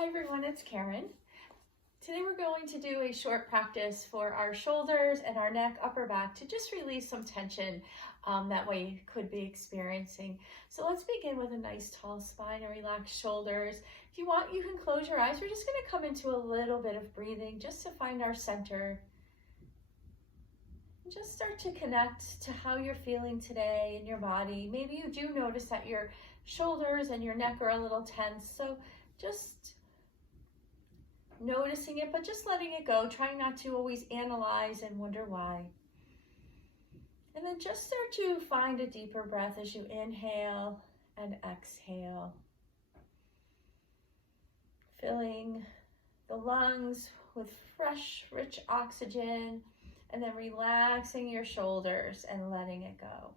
Hi everyone, it's Karen. Today we're going to do a short practice for our shoulders and our neck, upper back to just release some tension that we could be experiencing. So let's begin with a nice tall spine and relaxed shoulders. If you want, you can close your eyes. We're just going to come into a little bit of breathing just to find our center. And just start to connect to how you're feeling today in your body. Maybe you do notice that your shoulders and your neck are a little tense. So just noticing it, but just letting it go, trying not to always analyze and wonder why. And then just start to find a deeper breath as you inhale and exhale. Filling the lungs with fresh, rich oxygen, and then relaxing your shoulders and letting it go.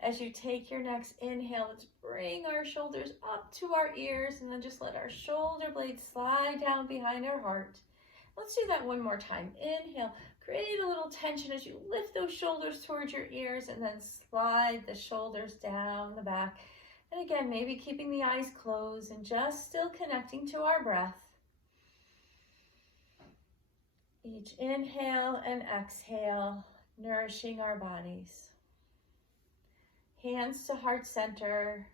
As you take your next inhale, let's bring our shoulders up to our ears and then just let our shoulder blades slide down behind our heart. Let's do that one more time. Inhale, create a little tension as you lift those shoulders towards your ears and then slide the shoulders down the back. And again, maybe keeping the eyes closed and just still connecting to our breath. Each inhale and exhale, nourishing our bodies. Hands to heart center,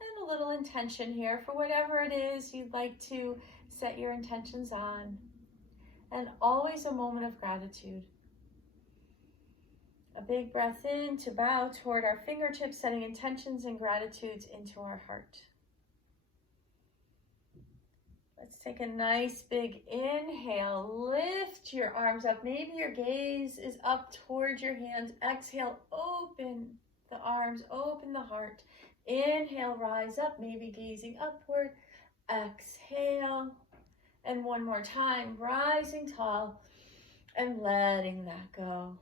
and a little intention here for whatever it is you'd like to set your intentions on. And always a moment of gratitude. A big breath in to bow toward our fingertips, setting intentions and gratitudes into our heart. Let's take a nice big inhale. Lift your arms up. Maybe your gaze is up towards your hands. Exhale, open the arms, open the heart. Inhale, rise up, maybe gazing upward. Exhale. And one more time, rising tall and letting that go.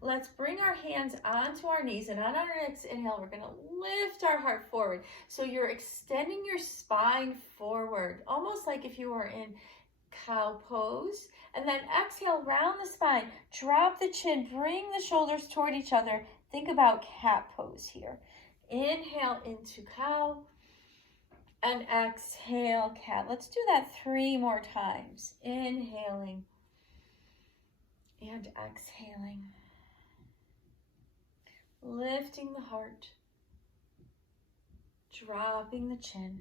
Let's bring our hands onto our knees, and on our next inhale, we're going to lift our heart forward. So you're extending your spine forward, almost like if you were in cow pose. And then exhale, round the spine, drop the chin, bring the shoulders toward each other. Think about cat pose here. Inhale into cow and exhale cat. Let's do that 3 more times. Inhaling and exhaling. Lifting the heart, dropping the chin.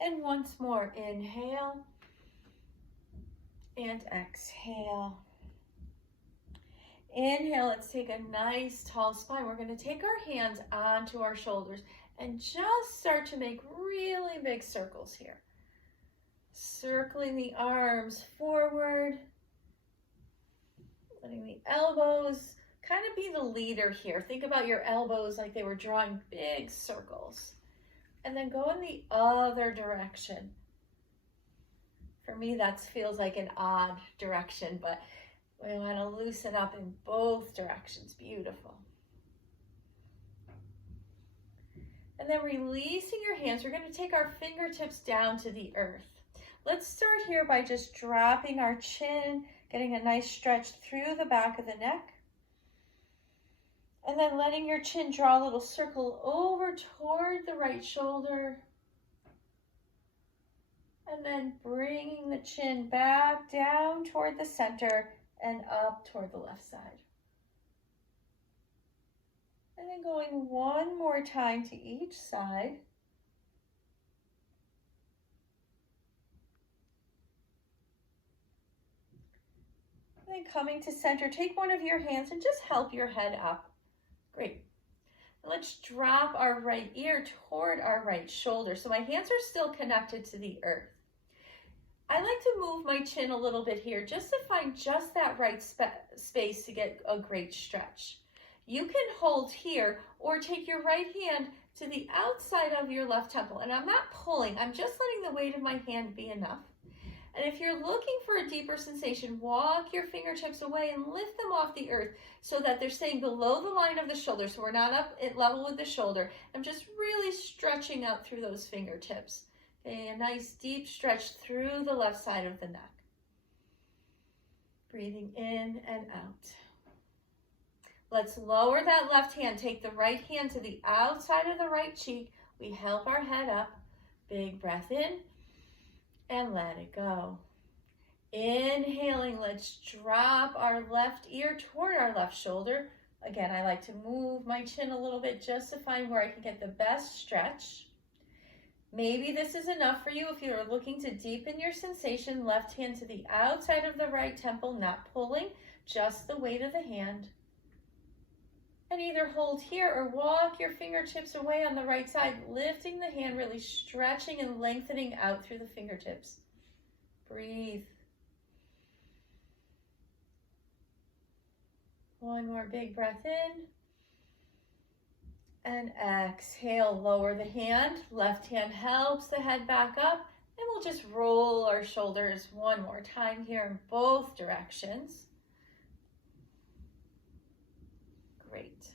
And once more, inhale and exhale. Inhale, let's take a nice tall spine. We're going to take our hands onto our shoulders and just start to make really big circles here. Circling the arms forward, letting the elbows kind of be the leader here. Think about your elbows like they were drawing big circles. And then go in the other direction. For me, that feels like an odd direction, but we want to loosen up in both directions. Beautiful. And then releasing your hands, we're going to take our fingertips down to the earth. Let's start here by just dropping our chin, getting a nice stretch through the back of the neck. And then letting your chin draw a little circle over toward the right shoulder. And then bringing the chin back down toward the center and up toward the left side. And then going one more time to each side. And then coming to center, take one of your hands and just help your head up. Great. Let's drop our right ear toward our right shoulder. So my hands are still connected to the earth. I like to move my chin a little bit here just to find just that right space to get a great stretch. You can hold here or take your right hand to the outside of your left temple. And I'm not pulling, I'm just letting the weight of my hand be enough. And if you're looking for a deeper sensation, walk your fingertips away and lift them off the earth so that they're staying below the line of the shoulder. So we're not up at level with the shoulder. I'm just really stretching out through those fingertips. Okay, a nice deep stretch through the left side of the neck. Breathing in and out. Let's lower that left hand. Take the right hand to the outside of the right cheek. We help our head up. Big breath in and let it go. Inhaling, let's drop our left ear toward our left shoulder. Again, I like to move my chin a little bit just to find where I can get the best stretch. Maybe this is enough for you if you are looking to deepen your sensation. Left hand to the outside of the right temple, not pulling, just the weight of the hand. And either hold here or walk your fingertips away on the right side, lifting the hand, really stretching and lengthening out through the fingertips. Breathe. One more big breath in. And exhale, lower the hand. Left hand helps the head back up. And we'll just roll our shoulders one more time here in both directions. Great.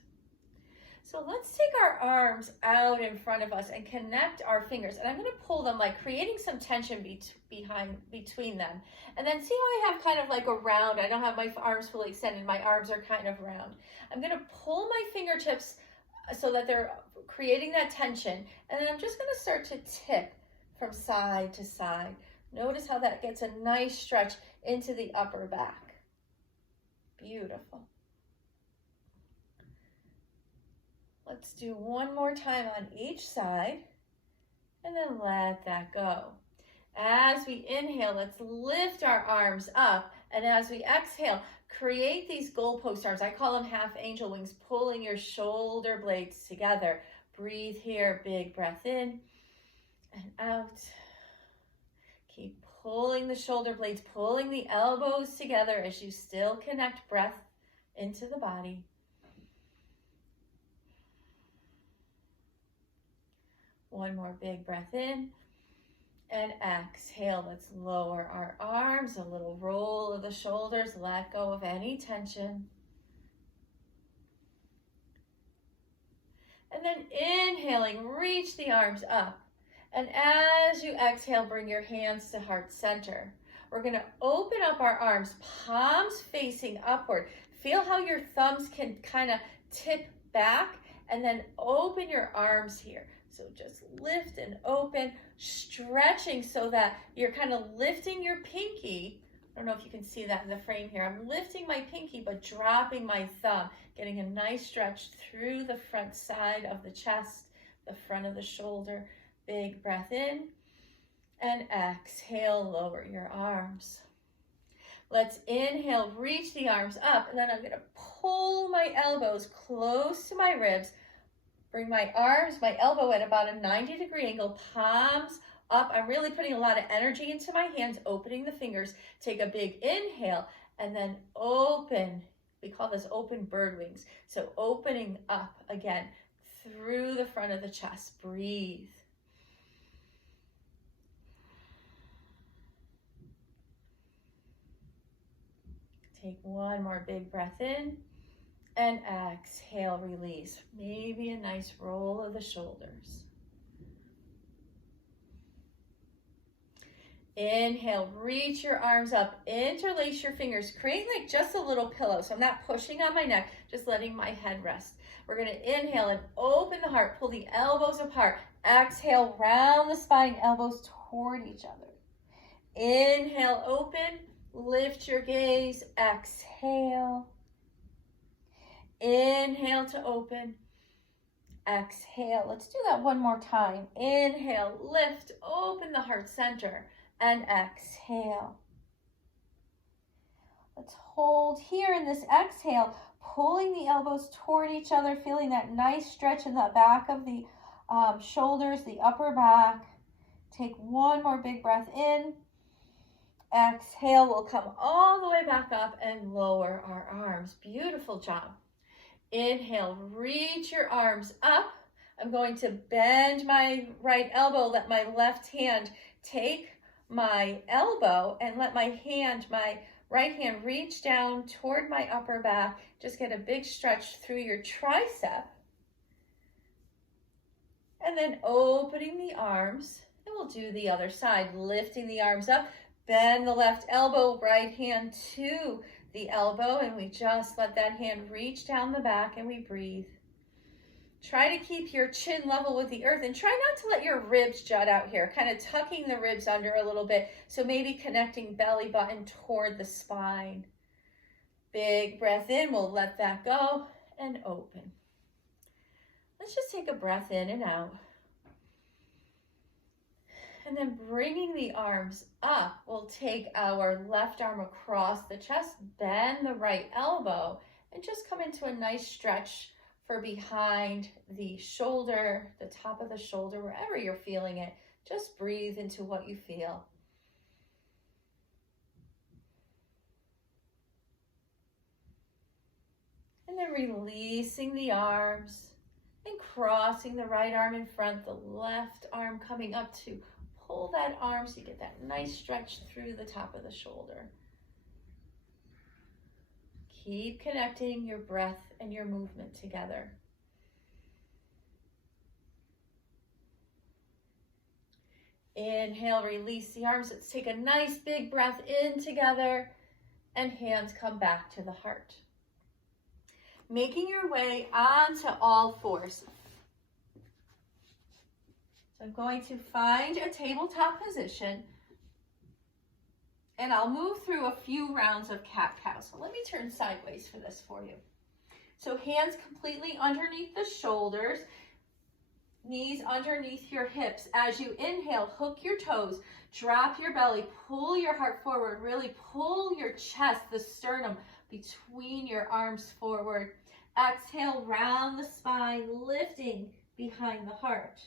So let's take our arms out in front of us and connect our fingers. And I'm going to pull them, like creating some tension between them. And then see how I have kind of like a round. I don't have my arms fully extended. My arms are kind of round. I'm going to pull my fingertips so that they're creating that tension. And then I'm just going to start to tip from side to side. Notice how that gets a nice stretch into the upper back. Beautiful. Let's do one more time on each side, and then let that go. As we inhale, let's lift our arms up, and as we exhale, create these goalpost arms. I call them half angel wings, pulling your shoulder blades together. Breathe here, big breath in and out. Keep pulling the shoulder blades, pulling the elbows together as you still connect breath into the body. One more big breath in and exhale. Let's lower our arms, a little roll of the shoulders, let go of any tension. And then inhaling, reach the arms up. And as you exhale, bring your hands to heart center. We're going to open up our arms, palms facing upward. Feel how your thumbs can kind of tip back and then open your arms here. So just lift and open, stretching so that you're kind of lifting your pinky. I don't know if you can see that in the frame here. I'm lifting my pinky, but dropping my thumb, getting a nice stretch through the front side of the chest, the front of the shoulder. Big breath in and exhale, lower your arms. Let's inhale, reach the arms up, and then I'm going to pull my elbows close to my ribs. Bring my arms, my elbow at about a 90-degree angle, palms up. I'm really putting a lot of energy into my hands, opening the fingers. Take a big inhale and then open. We call this open bird wings. So opening up again through the front of the chest. Breathe. Take one more big breath in. And exhale, release. Maybe a nice roll of the shoulders. Inhale, reach your arms up, interlace your fingers, create like just a little pillow. So I'm not pushing on my neck, just letting my head rest. We're going to inhale and open the heart, pull the elbows apart. Exhale, round the spine, elbows toward each other. Inhale, open, lift your gaze, exhale. Inhale to open, exhale. Let's do that one more time. Inhale, lift, open the heart center, and exhale. Let's hold here in this exhale, pulling the elbows toward each other, feeling that nice stretch in the back of the shoulders, the upper back. Take one more big breath in. Exhale, we'll come all the way back up and lower our arms. Beautiful job. Inhale, reach your arms up. I'm going to bend my right elbow, let my left hand take my elbow and let my right hand reach down toward my upper back. Just get a big stretch through your tricep. And then opening the arms, and we'll do the other side, lifting the arms up, bend the left elbow, right hand to the elbow, and we just let that hand reach down the back and we breathe. Try to keep your chin level with the earth and try not to let your ribs jut out here, kind of tucking the ribs under a little bit. So maybe connecting belly button toward the spine. Big breath in, we'll let that go and open. Let's just take a breath in and out. And then bringing the arms up, we'll take our left arm across the chest, bend the right elbow, and just come into a nice stretch for behind the shoulder, the top of the shoulder, wherever you're feeling it. Just breathe into what you feel. And then releasing the arms and crossing the right arm in front, the left arm coming up to pull that arm so you get that nice stretch through the top of the shoulder. Keep connecting your breath and your movement together. Inhale, release the arms. Let's take a nice big breath in together and hands come back to the heart. Making your way onto all fours. So I'm going to find a tabletop position and I'll move through a few rounds of cat-cow. So let me turn sideways for this for you. So hands completely underneath the shoulders, knees underneath your hips. As you inhale, hook your toes, drop your belly, pull your heart forward, really pull your chest, the sternum between your arms forward. Exhale, round the spine, lifting behind the heart.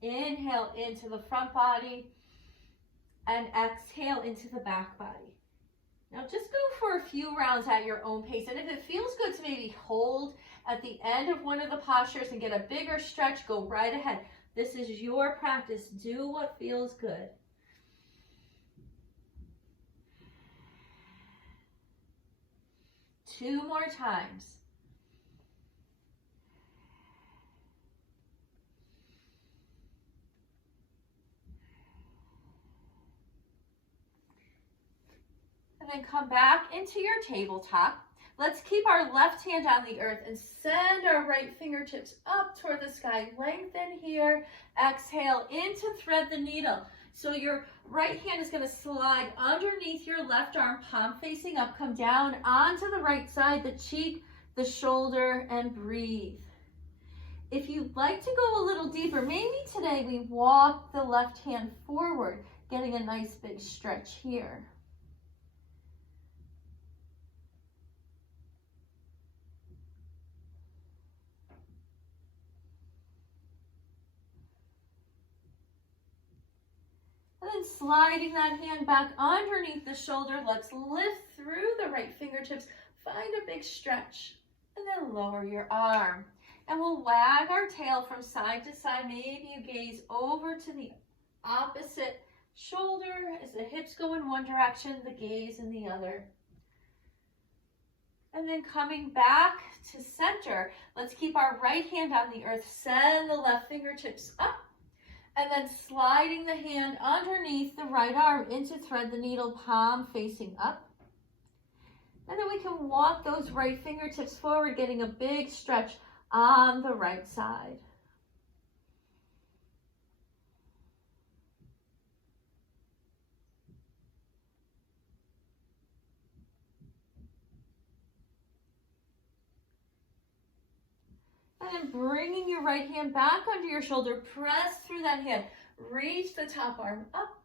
Inhale into the front body and exhale into the back body. Now just go for a few rounds at your own pace. And if it feels good to maybe hold at the end of one of the postures and get a bigger stretch, go right ahead. This is your practice. Do what feels good. Two more times. And then come back into your tabletop. Let's keep our left hand on the earth and send our right fingertips up toward the sky. Lengthen here. Exhale in to thread the needle. So your right hand is going to slide underneath your left arm, palm facing up. Come down onto the right side, the cheek, the shoulder, and breathe. If you'd like to go a little deeper, maybe today we walk the left hand forward, getting a nice big stretch here. And then sliding that hand back underneath the shoulder. Let's lift through the right fingertips. Find a big stretch. And then lower your arm. And we'll wag our tail from side to side. Maybe you gaze over to the opposite shoulder as the hips go in one direction, the gaze in the other. And then coming back to center, let's keep our right hand on the earth. Send the left fingertips up. And then sliding the hand underneath the right arm into thread the needle, palm facing up. And then we can walk those right fingertips forward, getting a big stretch on the right side. And then bringing your right hand back under your shoulder, press through that hand, reach the top arm up,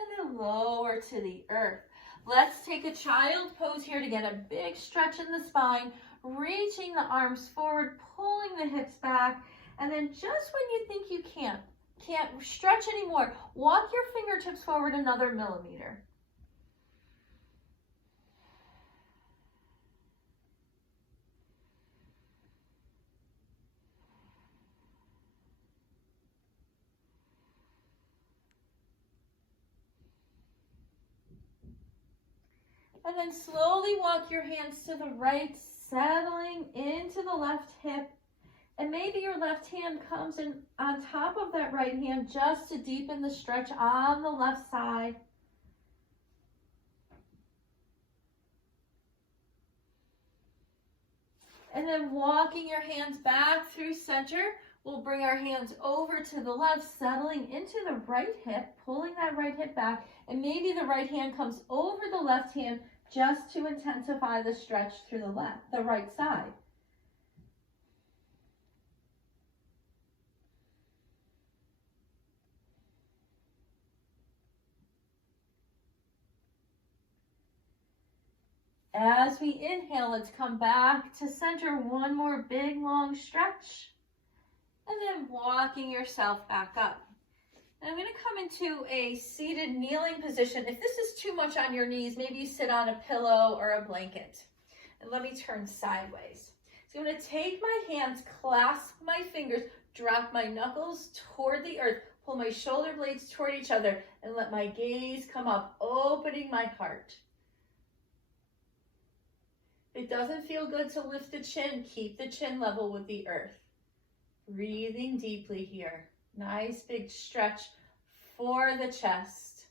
and then lower to the earth. Let's take a child pose here to get a big stretch in the spine, reaching the arms forward, pulling the hips back, and then just when you think you can't stretch anymore, walk your fingertips forward another millimeter. And then slowly walk your hands to the right, settling into the left hip. And maybe your left hand comes in on top of that right hand just to deepen the stretch on the left side. And then walking your hands back through center, we'll bring our hands over to the left, settling into the right hip, pulling that right hip back, and maybe the right hand comes over the left hand just to intensify the stretch through the right side. As we inhale, let's come back to center. One more big, long stretch. And then walking yourself back up. And I'm going to come into a seated kneeling position. If this is too much on your knees, maybe you sit on a pillow or a blanket. And let me turn sideways. So I'm going to take my hands, clasp my fingers, drop my knuckles toward the earth, pull my shoulder blades toward each other, and let my gaze come up, opening my heart. If it doesn't feel good to lift the chin, keep the chin level with the earth. Breathing deeply here. Nice big stretch for the chest.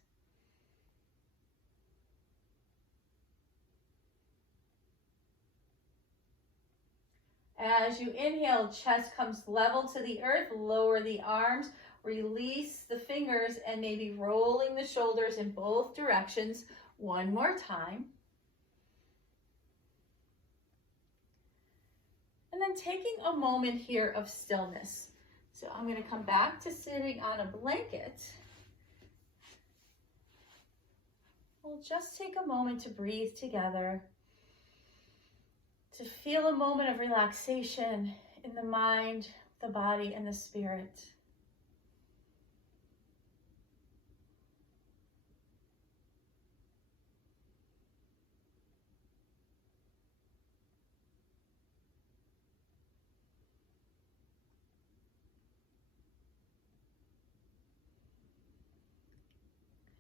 As you inhale, chest comes level to the earth. Lower the arms. Release the fingers and maybe rolling the shoulders in both directions. One more time. And then taking a moment here of stillness. So I'm going to come back to sitting on a blanket. We'll just take a moment to breathe together, to feel a moment of relaxation in the mind, the body, and the spirit.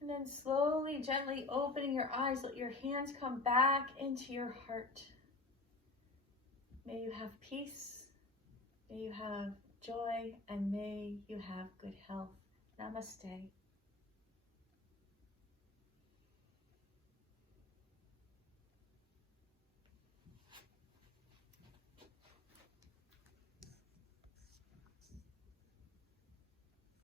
And then slowly, gently opening your eyes, let your hands come back into your heart. May you have peace, may you have joy, and may you have good health. Namaste.